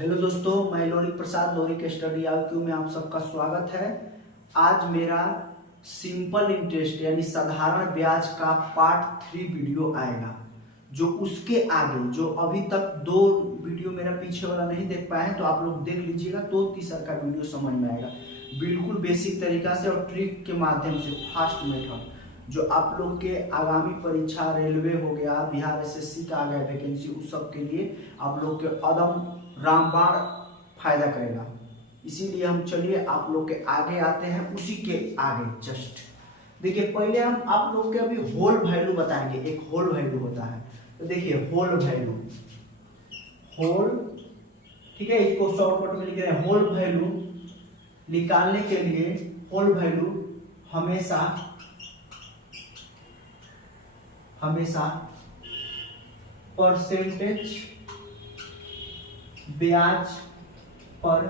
Hello दोस्तों, मैं लोरिक प्रसाद Lorik study IQ में आप सबका स्वागत है। आज मेरा सिंपल इंटरेस्ट यानी साधारण ब्याज का पार्ट 3 वीडियो आएगा। जो उसके आगे जो अभी तक 2 वीडियो मेरा पीछे वाला नहीं देख पाए हैं तो आप लोग देख लीजिएगा, तो तीसरा का वीडियो समझ में आएगा बिल्कुल बेसिक तरीका से और ट्रिक के माध्यम से, फास्ट मेथड जो आप लोग के आगामी परीक्षा रेलवे हो गया, बिहार SSC का आ गया वैकेंसी, उस सब के लिए आप लोग के अदम रामबाण फायदा करेगा। इसीलिए हम चलिए आप लोग के आगे आते हैं। उसी के आगे जस्ट देखिए, पहले हम आप लोग के अभी होल वैल्यू बताएंगे। एक होल वैल्यू होता है, तो देखिए होल वैल्यू, होल, ठीक है, इसको शॉर्टकट में लिख रहे हैं। होल वैल्यू निकालने के लिए होल वैल्यू हमेशा परसेंटेज ब्याज पर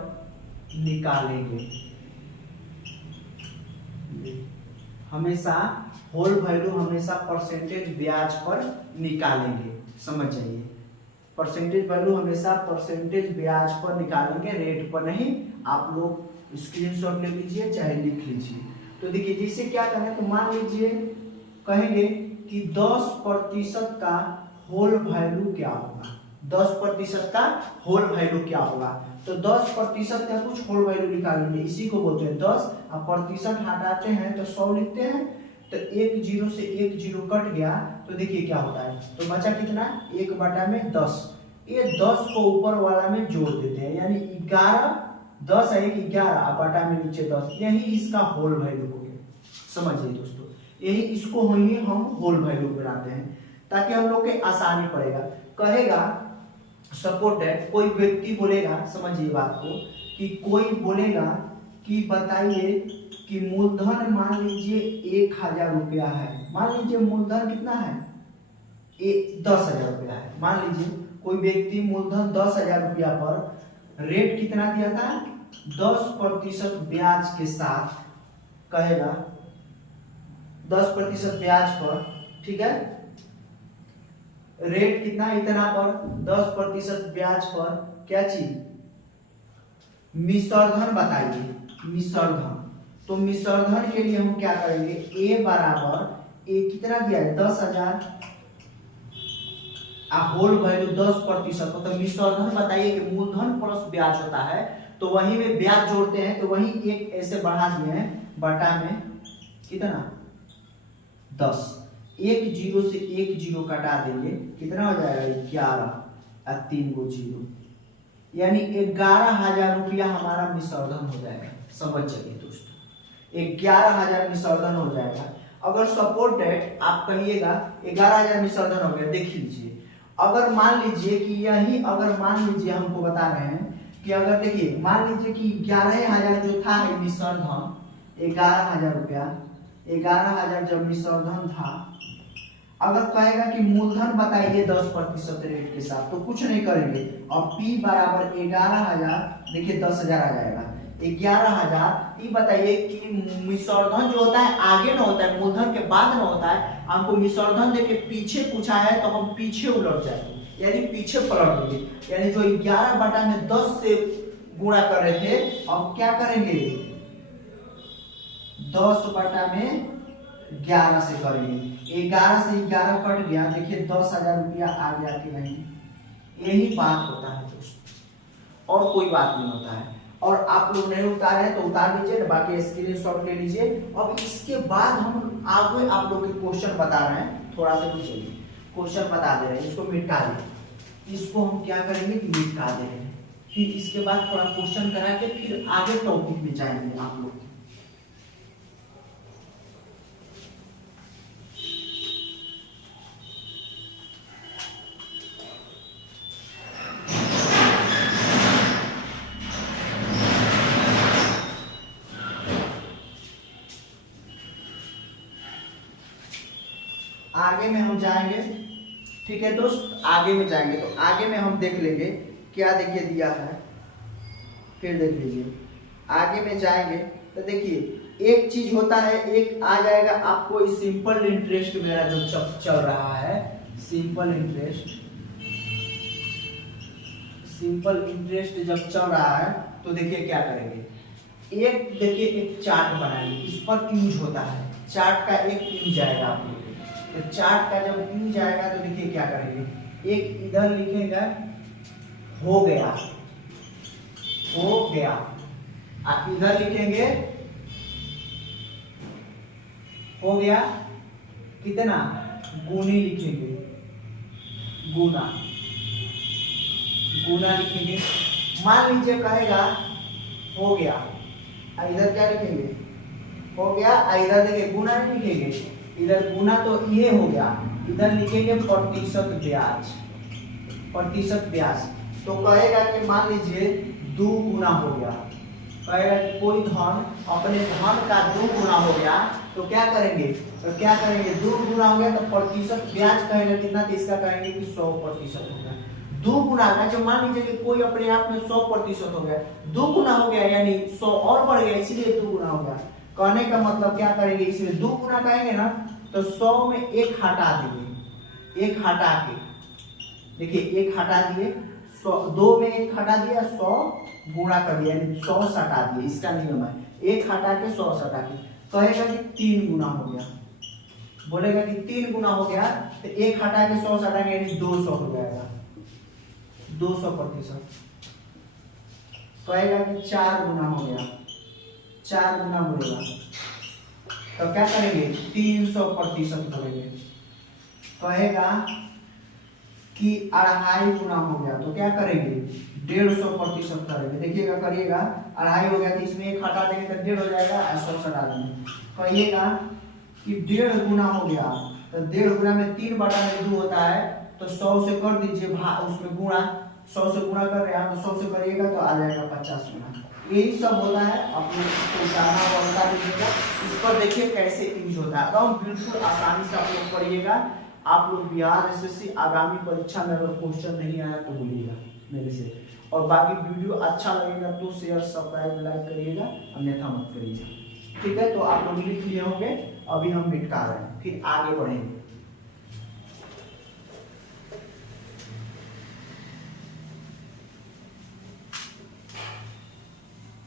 निकालेंगे। हमेशा होल वैल्यू हमेशा परसेंटेज ब्याज पर निकालेंगे, समझ जाइए। परसेंटेज वैल्यू हमेशा परसेंटेज ब्याज पर निकालेंगे, रेट पर नहीं। आप लोग स्क्रीनशॉट ले लीजिए चाहे लिख लीजिए। तो देखिए जिससे क्या करना है, तो मान लीजिए कहेंगे कि 10% का होल वैल्यू क्या होगा। 10% का होल वैल्यू क्या होगा, तो 10% का कुछ होल वैल्यू निकालेंगे, इसी को बोलते हैं 10। अब प्रतिशत हटाते हैं तो 100 लिखते हैं, तो 1 0 से 1 0 कट गया, तो देखिए क्या होता है, तो बचा कितना, 1/10। ये 10 को ऊपर वाला में जोड़ देते हैं, यानी 11, 10 है 11 बटा में नीचे 10, यही इसका होल वैल्यू हो गया। समझिए दोस्तों, यही इसको ही हम होल वैल्यू बनाते हैं ताकि हम लोग के आसानी पड़ेगा। कहेगा सपोर्ट दैट, कोई व्यक्ति बोलेगा, समझिए बात को, कि कोई बोलेगा कि बताइए कि मूलधन मान लीजिए 1000 रुपया है। मान लीजिए मूलधन कितना है, 10,000 रुपया है। मान लीजिए कोई व्यक्ति मूलधन 10,000 रुपया पर रेट कितना दिया था, 10% ब्याज के साथ, कहेगा 10% ब्याज पर, ठीक है, रेट कितना, इतना पर 10% ब्याज पर क्या चीज, मिश्रधन बताइए, मिश्रधन। तो मिश्रधन के लिए हम क्या करेंगे, ए बराबर ए कितना दिया है 10,000, होल वैल्यू 10%, तो मिश्रधन बताइए कि मूलधन प्लस ब्याज होता है, तो वही में ब्याज जोड़ते हैं, तो वही एक ऐसे बढ़ा दिए हैं, बटा में कितना 10, 1 0 से 1 0 कटा देंगे, कितना हो जाएगा 11 और 3 को 0, यानी 11,000 रुपया हमारा मिश्रधन हो जाएगा। समझ जाइए दोस्तों, 11,000 मिश्रधन हो जाएगा। अगर सपोर्ट डेट आप कहिएगा 11,000 मिश्रधन हो गया, देख लीजिए। अगर मान लीजिए कि यही, अगर मान लीजिए हमको बता रहे हैं कि अगर देखिए मान लीजिए कि 11,000 जो था मिश्रधन, 11,000 रुपया, 11,000 जब मिश्रधन था, अगर कहेगा कि मूलधन बताइए 10% रेट के साथ, तो कुछ नहीं करेंगे। अब P बराबर 11,000, देखिए 10,000 आ जाएगा, 11,000। ये बताइए कि मिश्रधन जो होता है आगे ना होता है, मूलधन के बाद ना होता है। हमको मिश्रधन देके पीछे पूछा है, तो हम पीछे उलट जाएंगे, यानी पीछे पलट देंगे, यानी जो 11/10 से गुणा कर रहे थे, अब क्या करेंगे 10/11 से करेंगे। 11 से 11 कट गया, देखिए 10,000 रुपया आ गया कि नहीं। यही बात होता है दोस्तों, और कोई बात नहीं होता है। और आप लोग नहीं उतारे हैं तो उतार लीजिए, बाकी स्क्रीनशॉट ले लीजिए। अब इसके बाद हम आगे आप लोग के क्वेश्चन बता रहे हैं, थोड़ा सा कुछ क्वेश्चन बता दे रहे हैं, इसको मिटा दें। इसको हम क्या करेंगे कि मिटा दे रहे हैं, फिर इसके बाद थोड़ा क्वेश्चन करा के फिर आगे टॉपिक में जाएंगे आप लोग। आगे में हम जाएंगे, ठीक है दोस्त, आगे में जाएंगे तो आगे में हम देख लेंगे क्या देखिए दिया है, फिर देख लीजिए। आगे में जाएंगे तो देखिए एक चीज होता है, एक आ जाएगा आपको सिंपल इंटरेस्ट, मेरा जो चल रहा है सिंपल इंटरेस्ट, सिंपल इंटरेस्ट जब चल रहा है तो देखिए क्या करेंगे, देखिए एक चार्ट बनाएंगे, इस पर यूज होता है, चार्ट का एक यूज जाएगा आप लोग को। तो चार्ट का जब यूज जाएगा तो देखिए क्या करेंगे, एक इधर लिखेगा हो गया, इधर लिखेंगे हो गया कितना, गुनी लिखेंगे, गुना लिखेंगे। मान लीजिए कहेगा हो गया, इधर क्या लिखेंगे, हो गया, इधर देखिए गुना नहीं लिखेंगे, इधर गुना तो ये हो गया, इधर लिखेंगे प्रतिशत ब्याज। तो कहेगा कि मान लीजिए 2 गुना हो गया, कहेगा कि कोई धन अपने धन का 2 गुना हो गया तो क्या करेंगे, 2 गुना हो गया तो प्रतिशत ब्याज कहेगा कितना, तो इसका कहेंगे कि 100% हो गया। 2 गुना का जो मान लीजिए कि कोई अपने आप में 100% हो गया, 2 गुना हो गया यानी 100 और बढ़ गया, इसलिए 2 गुना हो गया। कहने का मतलब क्या करेंगे, इसमें 2 गुना कहेंगे ना तो 100 में 1 हटा देंगे, 1 हटा के देखिए 1 हटा दिए, 2 में 1 हटा दिया, 100 गुणा कर दिया यानी 100 सटा दिए, इसका नियम है 1 हटा के 100 सटा के। कहेगा कि 3 गुना हो गया, बोलेगा कि 3 गुना हो गया तो 1 हटा के 100 सटाएंगे यानी 200 हो जाएगा, 200%। कहेगा कि 4 गुना हो गया, 4 गुना बोलेगा तो क्या करेंगे, 300% बोलेंगे। कहेगा कि 2.5 गुना हो गया तो क्या करेंगे, 150% करेंगे। देखिएगा करिएगा 2.5 हो गया तो इसमें 1 हटा देंगे तो 1.5 हो जाएगा, 100 हटा देंगे। कहिएगा कि 1.5 गुना हो गया तो 1.5 गुना में 3/2 होता है तो 100 से कर दीजिए, उसमें गुणा 100 से गुणा कर रहे हैं तो 100 से करिएगा तो आ जाएगा 50 गुना। यही सब होता है, आप लोग इसको जानना और बता दीजिएगा। इस पर देखिए कैसे यूज होता है, तो बिल्कुल आसानी से आप लोग पढ़िएगा। आप लोग बिहार एसएससी आगामी परीक्षा में अगर क्वेश्चन नहीं आया तो बोलिएगा मेरे से, और बाकी वीडियो अच्छा लगेगा तो शेयर सब्सक्राइब लाइक करिएगा, अन्यथा मत करिएगा। ठीक है, तो आप लोग लिख लिए होंगे, अभी हम मिटा रहे हैं, फिर आगे बढ़ेंगे।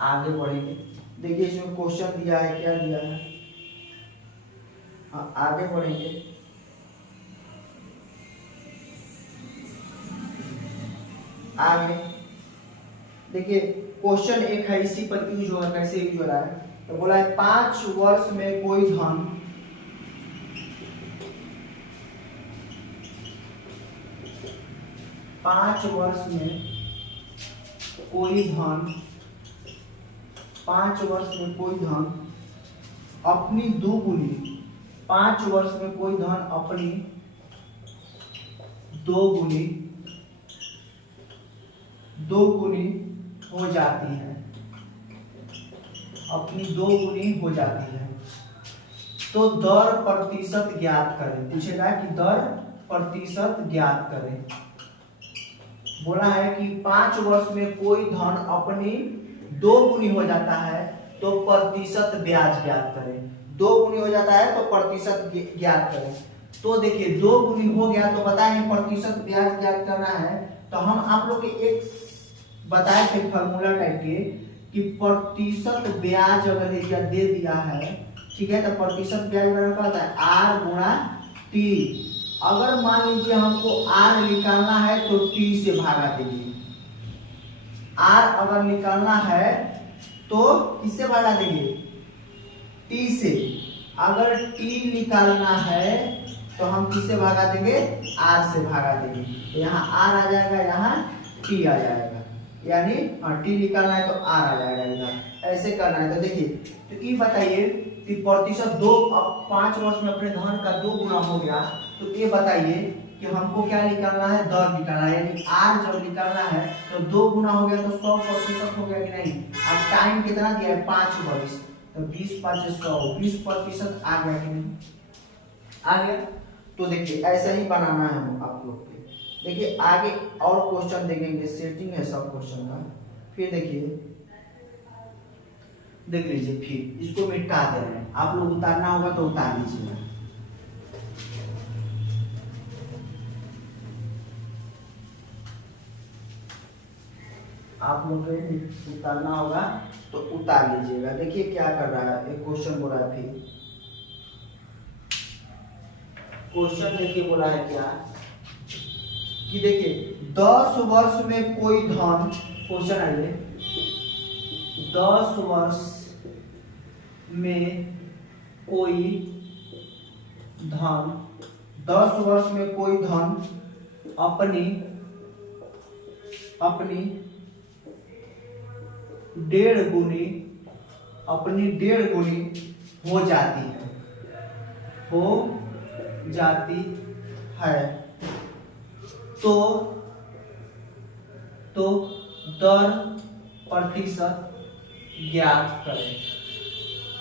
आगे बढ़ेंगे, देखिए इसमें क्वेश्चन दिया है, क्या दिया है, हाँ आगे बढ़ेंगे। आगे देखिए क्वेश्चन एक है, इसी पर यूज हो रहा है, कैसे यूज हो रहा है, तो बोला है 5 वर्ष में कोई धन 5 वर्ष में कोई धन 5 वर्ष में कोई धन अपनी 2 गुनी 5 वर्ष में कोई धन अपनी 2 गुनी हो जाती है, अपनी 2 गुनी हो जाती है, तो दर प्रतिशत ज्ञात करें। पूछेगा कि दर प्रतिशत ज्ञात करें। बोला है कि 5 वर्ष में कोई धन अपनी 2 गुनी हो जाता है तो प्रतिशत ब्याज ज्ञात करें। 2 गुनी हो जाता है तो प्रतिशत ज्ञात करें। तो देखिए 2 गुनी हो गया तो बताएं प्रतिशत ब्याज ज्ञात करना है, तो हम आप लोग के एक बताए थे फॉर्मूला टाइप के कि प्रतिशत ब्याज अगर एरिया दे दिया है, ठीक है, तो प्रतिशत ब्याज बराबर क्या होता है, आर गुणा टी। अगर मान लीजिए हमको आर निकालना है तो टी से भागा देंगे। आर अगर निकालना है तो किससे भागा देंगे, टी से। अगर टी निकालना है तो हम किससे भागा देंगे, आर से भागा देंगे। तो यहाँ आर आ जाएगा, यहाँ टी आ जाएगा, यानी टी निकालना है तो आर आ जाएगा इधर। ऐसे करना है तो देखिए, तो ये बताइए कि प्रतिशत 2 अब 5 वर्ष में अपने धन का 2 गुना हो गया, तो ये बताइए कि हमको क्या निकालना है, दर निकालना है, यानी आर जब निकालना है तो 2 गुना हो गया तो 100% हो गया कि नहीं। अब टाइम कितना दिया है, 5 वर्ष, तो 20 5 100, 20% आ गया कि नहीं, आ गया। तो देखिए ऐसा ही बनाना है हम आप लोग के। देखिए आगे और क्वेश्चन देखेंगे, सेटिंग है सब क्वेश्चन का। फिर देखिए देख लीजिए, फिर इसको मिटा दे रहे हैं, आप लोग उतारना होगा तो उतार लीजिएगा। आप लोग को उतारना होगा तो उतार लीजिएगा। देखिए क्या कर रहा है, एक क्वेश्चन बोला है। फिर क्वेश्चन देखिए बोला है क्या कि देखिए 10 वर्ष में कोई धन, क्वेश्चन आइए, 10 वर्ष में कोई धन, 10 वर्ष में कोई धन अपनी 1.5 गुनी, अपनी 1.5 गुनी हो जाती है, तो दर प्रतिशत ज्ञात करें।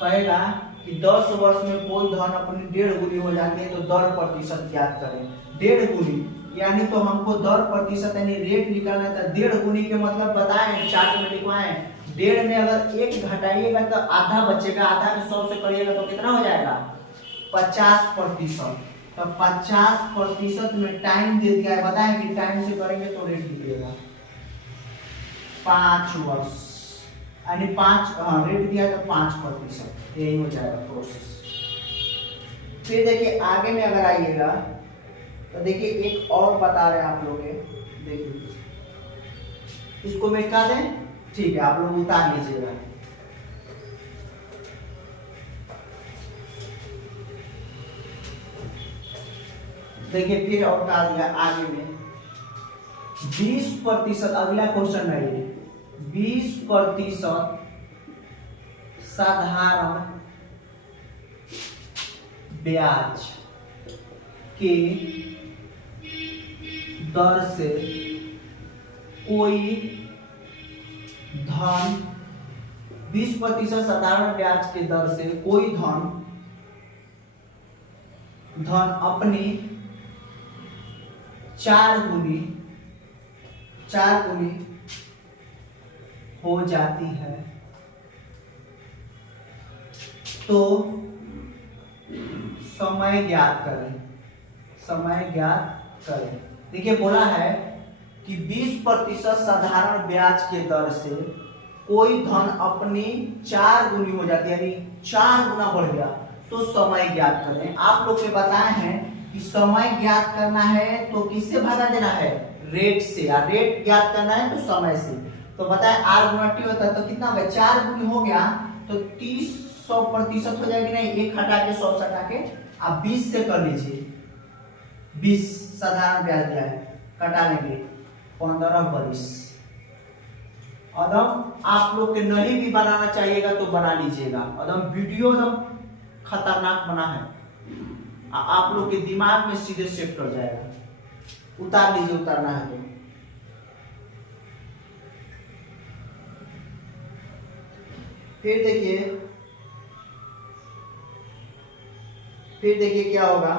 कहेगा कि 10 वर्ष में कोई धन अपनी 1.5 गुनी हो जाती है तो दर प्रतिशत ज्ञात करें। 1.5 गुनी यानी तो हमको दर प्रतिशत यानी रेट निकालना था। 1.5 गुनी के मतलब बताएं, चार्ट में लिखवाएं। 1.5 में अगर 1 घटाइएगा तो आधा बचेगा, आधा में 100 से करिएगा तो कितना हो जाएगा 50%। तो 50% में टाइम दे दिया है, बताएं कि टाइम से करेंगे तो रेट दिएगा 5 वर्ष यानी 5, रेट दिया तो 5%, यही हो जाएगा प्रोसेस। फिर देखिए आगे में अगर आइएगा तो देखिए एक और बता रहे हैं आप लोग, देखिए इसको मिटा दें, ठीक है, आप लोग उतार लीजिएगा। देखिए फिर और उतार दिया आगे में 20%, अगला क्वेश्चन है 20% साधारण ब्याज के दर से कोई धन, 20% साधारण ब्याज के दर से कोई धन अपनी 4 गुनी हो जाती है तो समय ज्ञात करें। देखिए बोला है कि 20% साधारण ब्याज के दर से कोई धन अपनी 4 गुनी हो जाती है, यानी 4 गुना बढ़ गया तो समय ज्ञात करें। आप लोग के बताए हैं कि समय ज्ञात करना है तो किससे भागा देना है, रेट से, या रेट ज्ञात करना है तो समय से। तो बताए R गुना T होता है तो कितना हो गया, 4 गुनी हो गया तो 30-100% हो जाएगी, नहीं 1 हटा के 100 हटा के आप 20 से कर लीजिए। 20 साधारण ब्याज दिया है, कटा लेंगे 15-22। एकदम आप लोग के नहीं भी बनाना चाहिएगा तो बना लीजिएगा, एकदम वीडियो एकदम खतरनाक बना है, आप लोग के दिमाग में सीधे सेट कर जाएगा। उतार लीजिए, उतारना है तो। फिर देखिए क्या होगा,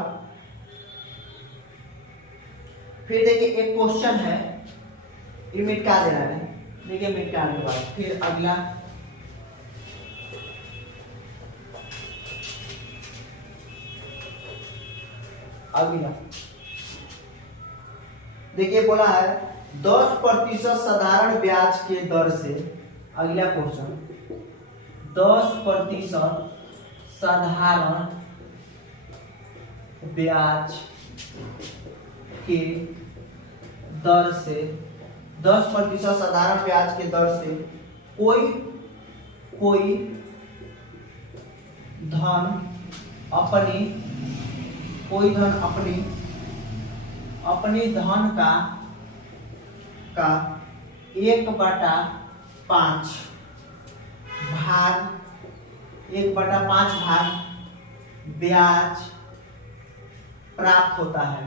फिर देखिए एक क्वेश्चन है, ये मिटा देना है। देखिए मिटाने के बाद फिर अगला देखिए बोला है 10% साधारण ब्याज के दर से, अगला क्वेश्चन 10% साधारण ब्याज के दर से, 10% साधारण ब्याज के दर से कोई धन अपनी धन का 1/5 भाग ब्याज प्राप्त होता है।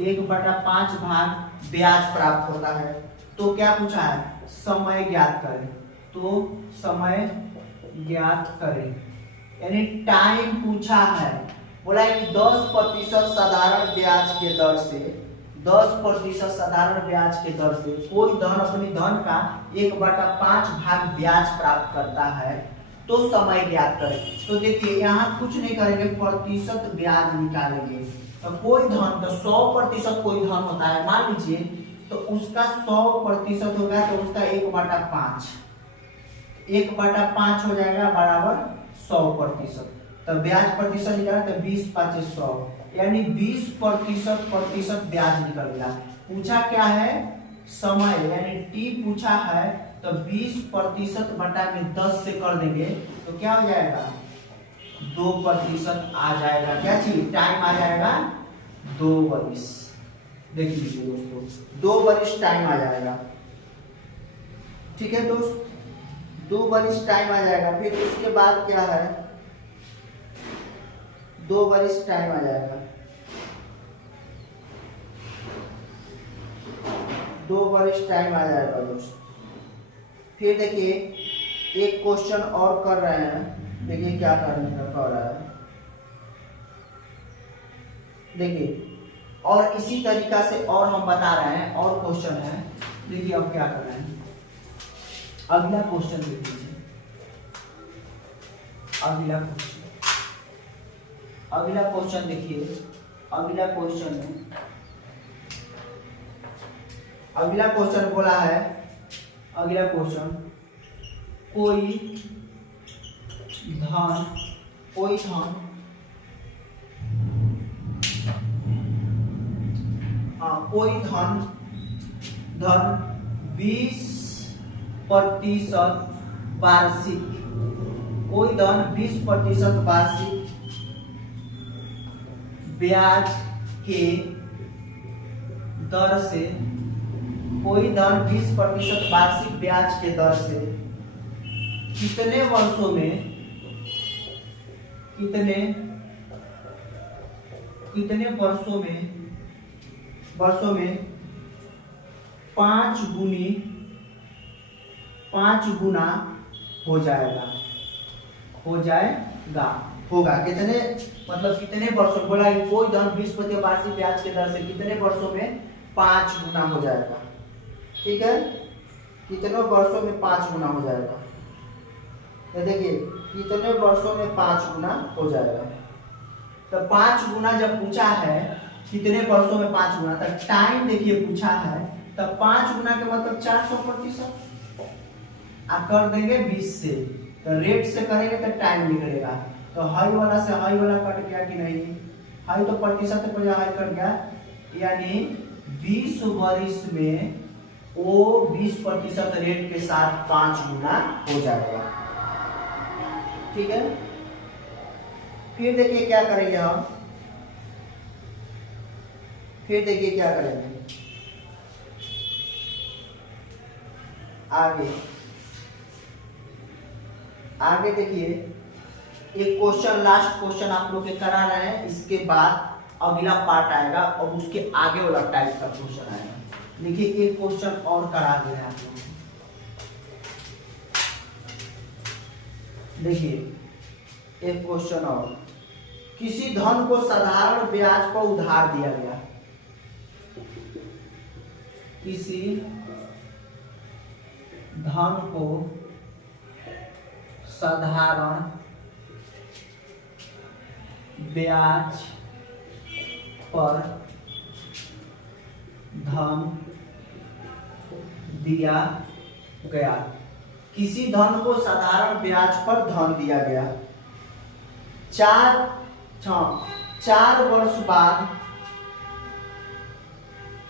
1/5 भाग ब्याज प्राप्त होता है। तो क्या पूछा है, समय ज्ञात करें। तो समय ज्ञात करें यानी टाइम पूछा है। बोला कि 10% साधारण ब्याज के दर से, 10% साधारण ब्याज के दर से कोई धन अपनी धन का 1/5 भाग ब्याज प्राप्त करता है तो समय ज्ञात करें। तो देखिए यहाँ कुछ नहीं करेंगे, प्रतिशत ब्याज निकालेंगे। तो कोई धन तो 100% कोई धन होता है मान लीजिए, तो उसका 100% होगा तो उसका 1/5, 1/5 हो जाएगा बराबर 100%। तो ब्याज प्रतिशत निकाला तो 20/5 यानी 20% ब्याज निकल गया। पूछा क्या है, समय यानी टी पूछा है, तो 20% बटा में 10 से कर देंगे तो क्या हो जाएगा 2% आ जाएगा। क्या चीज टाइम आ जाएगा 2 वर्ष। देख लीजिए दोस्तों 2 वर्ष टाइम आ जाएगा। ठीक है दोस्त, 2 वर्ष टाइम आ जाएगा। फिर उसके बाद क्या है 2 वर्ष टाइम आ जाएगा, 2 वर्ष टाइम आ जाएगा दोस्त। फिर देखिए एक क्वेश्चन और कर रहे हैं, देखिए क्या करने का कर रहा है। देखिए और इसी तरीका से और हम बता रहे हैं और क्वेश्चन है। देखिए अब क्या कर रहे हैं, अगला क्वेश्चन देख लीजिए। अगला क्वेश्चन देखिए, अगला क्वेश्चन बोला है, अगला क्वेश्चन कोई धन कोई धन 20% वार्षिक, कोई धन 20% वार्षिक ब्याज के दर से, कोई धन 20% वार्षिक ब्याज के दर से कितने वर्षों में, कितने वर्षों में 5 गुना हो जाएगा, होगा कितने, मतलब कितने वर्षों, बोला कि कोई धन 20% वार्षिक ब्याज के दर से कितने वर्षों में 5 गुना हो जाएगा। ठीक है, कितने वर्षों में 5 गुना हो जाएगा। तो देखिए कितने वर्षों में 5 गुना हो जाएगा। तो 5 गुना जब पूछा है कितने वर्षों में 5 गुना, तो टाइम देखिए पूछा है, तो 5 गुना के मतलब 400% आप कर देंगे 20 से, तो रेट से करेंगे तो टाइम निकलेगा। तो हाई वाला से हाई वाला कट गया कि नहीं, हाई तो प्रतिशत पर हाई कट गया, यानी 20 वर्ष में वो 20% रेट के साथ 5 गुना हो जाएगा। ठीक है, फिर देखिए क्या करेंगे हम, फिर देखिए क्या करेंगे आगे देखिए एक क्वेश्चन, लास्ट क्वेश्चन आप लोग के करा रहे हैं, इसके बाद अगला पार्ट आएगा और उसके आगे वाला टाइप का क्वेश्चन आएगा। देखिए एक क्वेश्चन और करा दे रहे हैं आप लोग। देखिए एक क्वेश्चन और, किसी धन को साधारण ब्याज पर उधार दिया गया, किसी धन को साधारण ब्याज पर धन दिया गया, किसी धन को साधारण ब्याज पर धन दिया गया, 4 वर्ष बाद,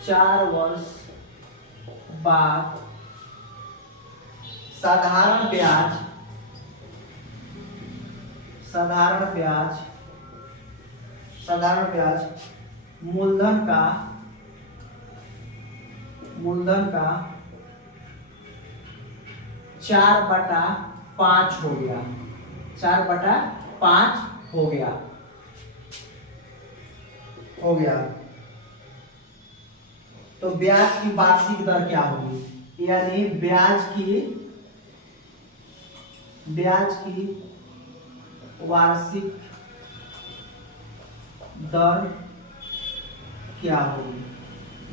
4 वर्ष बाद साधारण ब्याज मूलधन का 4/5 हो गया, 4/5 हो गया। तो ब्याज की वार्षिक दर क्या होगी, यानी ब्याज की वार्षिक दर क्या होगी,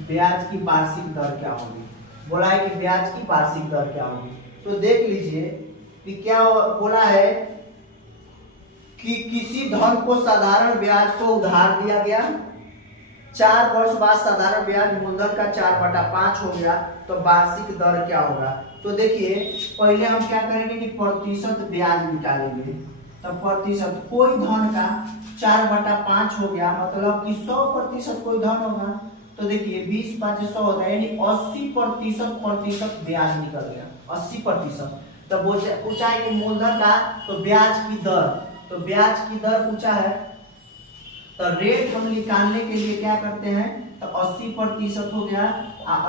ब्याज की वार्षिक दर क्या होगी, बोला है कि ब्याज की वार्षिक दर क्या होगी। तो देख लीजिए कि क्या बोला है कि किसी धन को साधारण ब्याज को उधार दिया गया, 4 वर्ष बाद साधारण ब्याज मूलधन का 4/5 हो गया, तो वार्षिक दर क्या होगा? तो देखिए पहले हम क्या करेंगे कि प्रतिशत ब्याज निकालेंगे। तो प्रतिशत कोई धन का 4/5 हो गया, मतलब कि 100% कोई धन होगा। तो देखिए 20 × 100 होता है, यानी 80% ब्याज निकल गया, 80%। तो पूछा है कि मूलधन का, तो ब्याज की दर, तो ब्याज की दर पूछा है, तो रेट हम निकालने के लिए क्या करते हैं, तो 80% हो गया।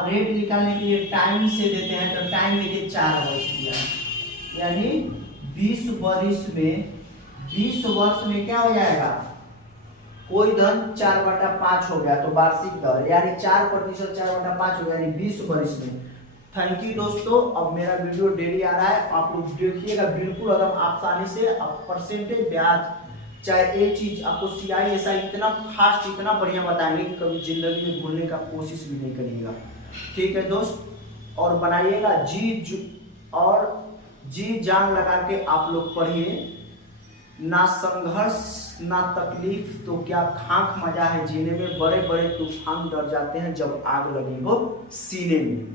रेट निकालने के लिए टाइम से देते हैं, तो टाइम देखिए 4 वर्ष दिया है, यानी 20 वर्ष में क्या हो जाएगा, कोई धन 4/5 हो गया, तो वार्षिक दर यानी 4% 4/5 हो गया, यानी 20 वर्ष में। थैंक यू दोस्तों। अब मेरा वीडियो डेली आ रहा है, आप लोग देखिएगा बिल्कुल एकदम आसानी से। अब परसेंटेज ब्याज, चाहे एक चीज आपको CISI इतना फास्ट, इतना बढ़िया बताएंगे कि कभी जिंदगी में भूलने का कोशिश भी नहीं करिएगा। ठीक है दोस्त, और बनाइएगा जी जान लगा के आप लोग पढ़िए। ना संघर्ष ना तकलीफ तो क्या खाक मजा है जीने में, बड़े बड़े तूफान डर जाते हैं जब आग लगी हो सीने में।